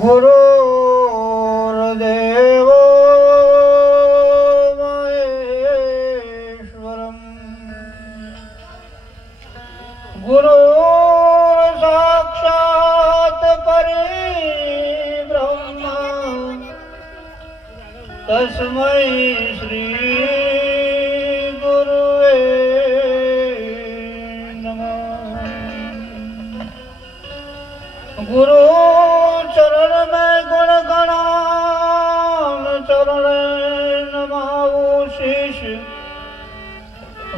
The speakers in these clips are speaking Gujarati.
गुरुर्देवो महेश्वरम् गुरुर्साक्षात् परब्रह्म तस्मै श्री गुरुवे नमः। गुरु चरण में गुण गणान चरण नमावो शीश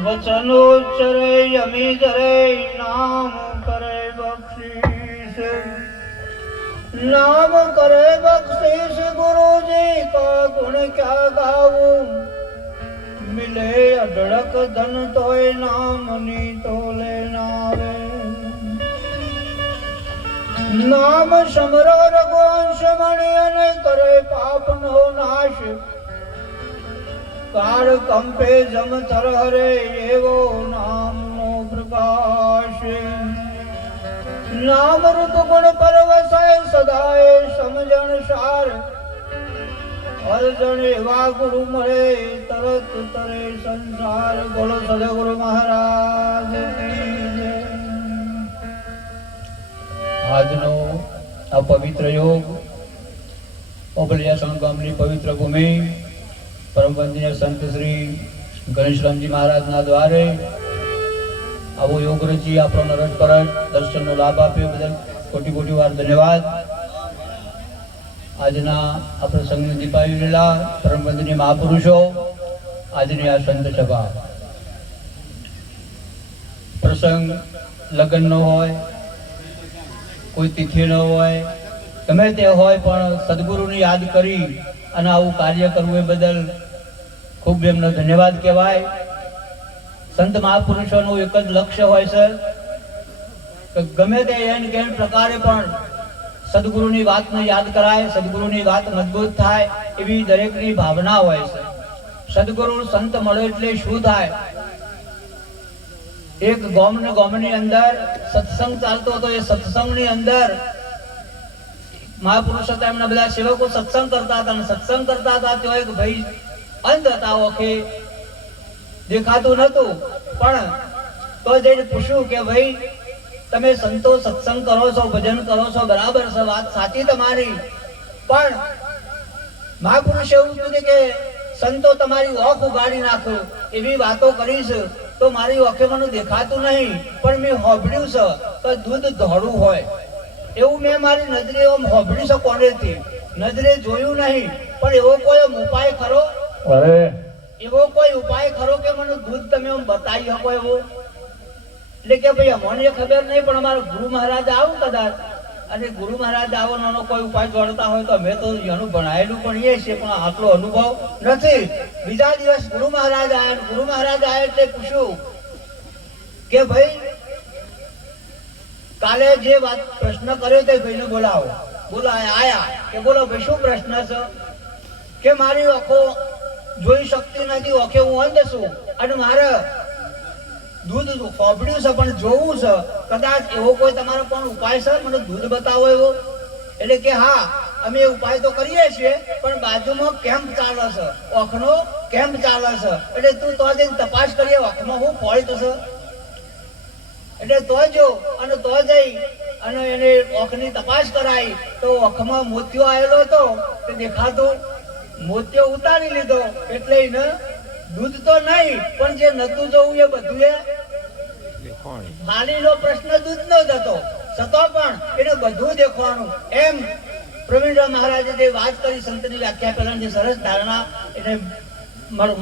वचनोच्चरे यमी जरे नाम करे बख्शीश। नाम करे बख्शीश गुरु जी का गुण क्या गाऊं। मिले अढड़क धन तोय नाम नी तोले नावे। नाम समरो रघुवंश मणि अने करे पाप नो नाश। काल कंपे जम थर हरे एवो नाम नो प्रकाश। नाम रूप गुण परवसाय सदाए समझन सार। अर्जन एवा गुरु मरे तरत तरे संसार। बोलो सदगुरु महाराज की जय। આજનો આ પવિત્ર યોગ ઓબલિયા ગામની પવિત્ર ભૂમિ પરમ વંદનીય સંત શ્રી ગણેશરામજી મહારાજના દ્વારે આવો યોગ રચી આપણને રસપરસ દર્શનનો લાભ આપ્યો બદલ કોટી કોટી વાર ધન્યવાદ। આજના આ પ્રસંગને દીપાવી રહેલા પરમ વંદનીય મહાપુરુષો, આજની આ સંત સભા પ્રસંગ લગ્નનો હોય, કોઈ તિથિ ન હોય, ગમે તે હોય, પણ સદગુરુને યાદ કરી અને આવું કાર્ય કરવું એ બદલ ખૂબ એમનો ધન્યવાદ કહેવાય। સંત મહાપુરુષોનું એક જ લક્ષ્ય હોય છે કે ગમે તે એન કેન પ્રકારે પણ સદગુરુની વાતને યાદ કરાય, સદગુરુની વાત મજબૂત થાય એવી દરેકની ભાવના હોય છે। સદગુરુ સંત મળે એટલે શું થાય? એક ગામની અંદર સત્સંગ ચાલતો હતો। એ સત્સંગની અંદર મહાપુરુષો હતા, એમના બધા સેવકો સત્સંગ કરતા હતા અને સત્સંગ કરતા હતા તો એક ભાઈ અંધ હતા, ઓકે દેખાતું નતું, પણ તો જઈને પૂછ્યું કે ભાઈ તમે સંતો સત્સંગ કરો છો, ભજન કરો છો, બરાબર છે, વાત સાચી તમારી, પણ મહાપુરુષે એવું કીધું કે સંતો તમારી ઓખ ઉગાડી નાખો એવી વાતો કરી છે, તો મારી ઓખે મને દેખાતું નહીં, પણ મેં હોભળ્યું છે કે દૂધ ધોળું હોય એવું મેં મારી નજરે હોભળ્યું છે, કોનેથી નજરે જોયું નહીં, પણ એવો કોઈ ઉપાય ખરો? એવો કોઈ ઉપાય ખરો કે મને દૂધ તમે બતાવી શકો એવો? એટલે કે ભાઈ અમને ખબર નહીં, પણ અમારા ગુરુ મહારાજ આવું કદાચ, અને ગુરુ મહારાજ આવવાનો કોઈ ઉપાય જોડતા હોય તો અમે તો એનું ભણાયેલું પણ એ છે, પણ આટલો અનુભવ નથી। બીજા દિવસ ગુરુ મહારાજ આવ્યા, ગુરુ મહારાજ આવ્યા એટલે પૂછ્યું કે ભાઈ કાલે જે વાત પ્રશ્ન કર્યો તે ભાઈને બોલાવો। આયા કે બોલો ભાઈ શું પ્રશ્ન છે? કે મારી આંખો જોઈ શકતી નથી, ઓકે હું અંધ છું અને મારે દૂધ ફોફડ્યું છે પણ જોવું છે, કદાચ એવો કોઈ તમારો પણ ઉપાય છે મને દૂધ બતાવો એવો? એટલે કે હા અમે ઉપાય તો કરીએ છીએ, પણ બાજુમાં કેમ્પ ચાલે છે, ઓખનો કેમ્પ ચાલે છે, એટલે તું તો જઈને તપાસ કરીએ ઓખમાં હું ફોલ્ટ છે। એટલે તો જો અને તો જઈ અને એને ઓખની તપાસ કરાઈ તો ઓખમાં મોતિયો આવેલો હતો, તે દેખાતું મોતિયો ઉતારી લીધો, એટલે એને દૂધ તો નહીં પણ જે નતું જોવું એ બધું એ ખાલીનો પ્રશ્ન દૂધ નો જ હતો, છતાં પણ એને બધું દેખવાનું। એમ પ્રવીણરામ મહારાજે જે વાત કરી સંતની વ્યાખ્યા પહેલાની સરસ ધારણા એને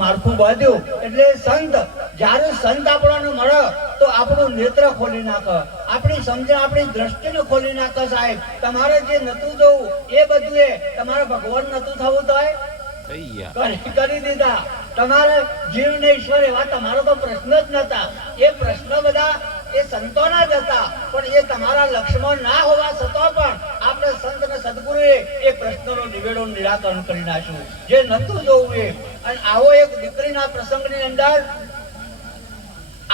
માળખું બાંધ્યું। એટલે સંત જ્યારે સંત આપણને મળે તો આપણું નેત્ર ખોલી નાખે, આપણી સમજણ આપણી દ્રષ્ટિને ખોલી નાખે। સાહેબ તમારે જે નતું જોવું એ બધું એ તમારે ભગવાન નતું થવું તો કરી દીધા, તમારે જીવ ને ઈશ્વર એવા તમારો તો પ્રશ્ન જ નતા। એ પ્રશ્ન બધા એ સંતોના જ હતા, પણ એ તમારા લક્ષ્યમાં ના હોવા છતાં પણ આપણે સંત અને સદગુરુએ એ પ્રશ્નનો નિવેડો નિરાકરણ કરી નાખ્યું જે નતું જોવું એ। અને આવો એક દીકરીના પ્રસંગની અંદર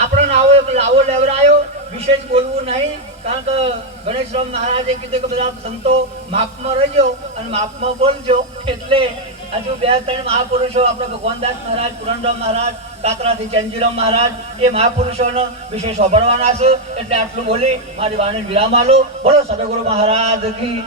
આપણને આવો એક લાવો લેવરાયો, વિશેષ બોલવું નહીં, કારણ કે ગણેશરામ મહારાજે કીધું કે બધા સંતો માપમાં રહેજો અને માપમાં બોલજો. એટલે હજુ 2-3 મહાપુરુષો આપણે ભગવાનદાસ મહારાજ, પુરણરામ મહારાજ, કાકરાથી ચંદજીરામ મહારાજ એ મહાપુરુષોનો વિશેષ સાંભળવાના છે. એટલે આટલું બોલી મારી વાણી વિરામ આલો. બોલો સદગુરુ મહારાજ કી